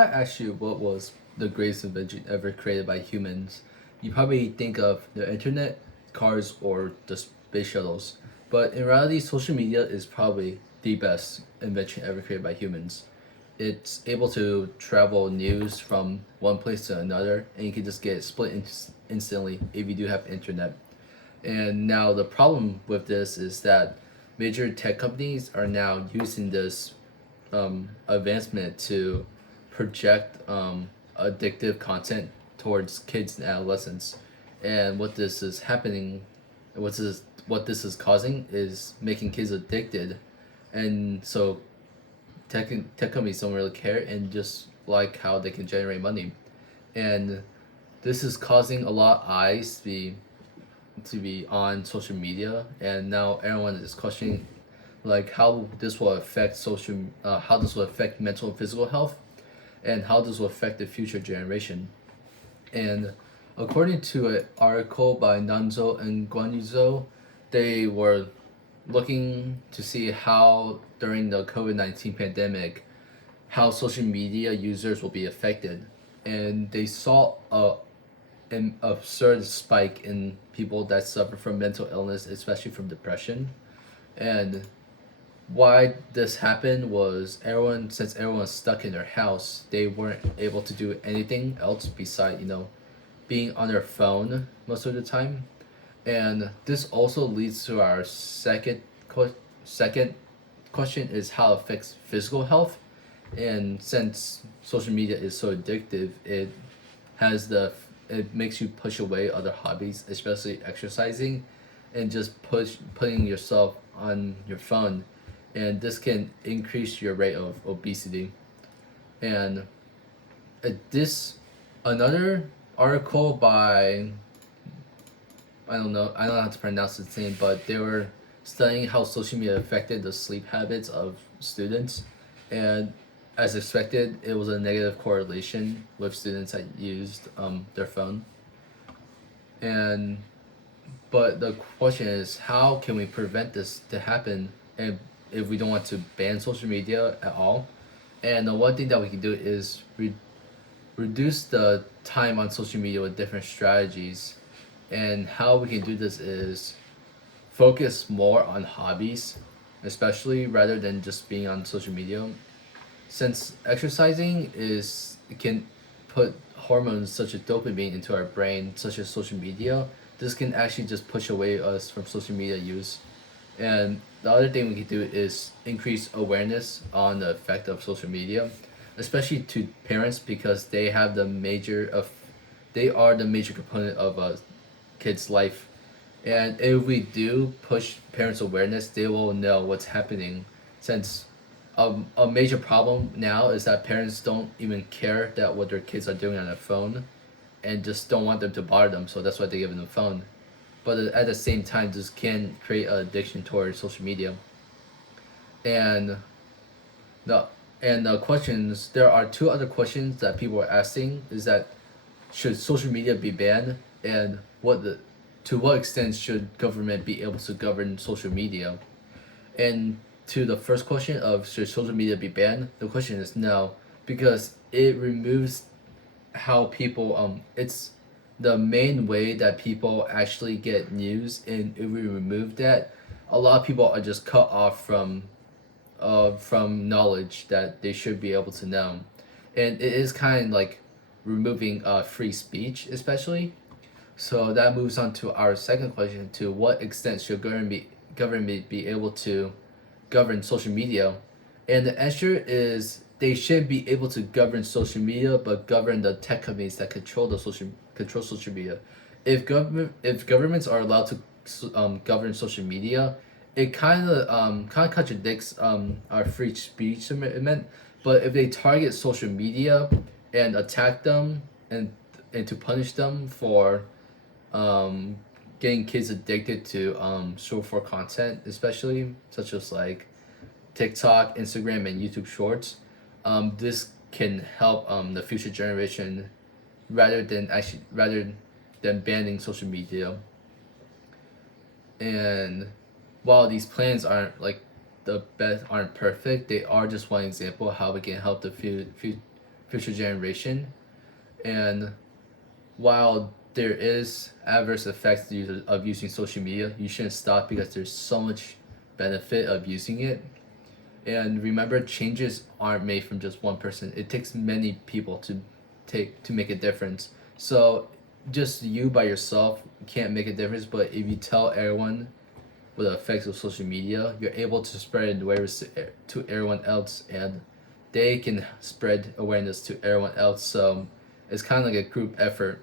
I ask you what was the greatest invention ever created by humans, you probably think of the internet, cars, or the space shuttles. But in reality, social media is probably the best invention ever created by humans. It's able to travel news from one place to another, and you can just get it split instantly if you do have internet. And now the problem with this is that major tech companies are now using this advancement to project addictive content towards kids and adolescents. And what this is causing is making kids addicted, and so tech companies don't really care and just like how they can generate money, and this is causing a lot of eyes to be on social media, and now everyone is questioning like how this will affect mental and physical health, and how this will affect the future generation. And according to an article by Nanzo and Guanyuzo, they were looking to see how during the COVID-19 pandemic how social media users will be affected, and they saw an absurd spike in people that suffer from mental illness, especially from depression. And why this happened was since everyone was stuck in their house, they weren't able to do anything else beside being on their phone most of the time. And this also leads to our second question is how it affects physical health. And since social media is so addictive, it makes you push away other hobbies, especially exercising, and just putting yourself on your phone, and this can increase your rate of obesity. And this another article by I don't know how to pronounce its name, but they were studying how social media affected the sleep habits of students, and as expected, it was a negative correlation with students that used their phone. And but the question is, how can we prevent this to happen if we don't want to ban social media at all? And the one thing that we can do is reduce the time on social media with different strategies. And how we can do this is focus more on hobbies, especially rather than just being on social media. Since exercising is can put hormones such as dopamine into our brain, such as social media, this can actually just push away us from social media use. And the other thing we can do is increase awareness on the effect of social media, especially to parents, because they are the major component of a kid's life. And if we do push parents' awareness, they will know what's happening. Since a major problem now is that parents don't even care that what their kids are doing on their phone, and just don't want them to bother them, so that's why they give them the phone. But at the same time, this can create an addiction towards social media. And the the questions, there are two other questions that people are asking, is that should social media be banned, and to what extent should government be able to govern social media? And to the first question of should social media be banned, the question is no, because it removes how people it's the main way that people actually get news, and if we remove that, a lot of people are just cut off from knowledge that they should be able to know. And it is kind of like removing free speech, especially. So that moves on to our second question: to what extent should government be able to govern social media? And the answer is they should be able to govern social media, but govern the tech companies that control social media. If governments are allowed to govern social media, it kind of contradicts our free speech amendment. But if they target social media and attack them, and to punish them for um, getting kids addicted to short form content, especially such as like TikTok, Instagram, and YouTube Shorts, this can help the future generation rather than banning social media. And while these plans aren't like the best, aren't perfect, they are just one example of how we can help the future generation. And while there is adverse effects of using social media, you shouldn't stop because there's so much benefit of using it. And remember, changes aren't made from just one person. It takes many people to make a difference. So just you by yourself can't make a difference, but if you tell everyone what the effects of social media, you're able to spread awareness to everyone else, and they can spread awareness to everyone else. So it's kind of like a group effort.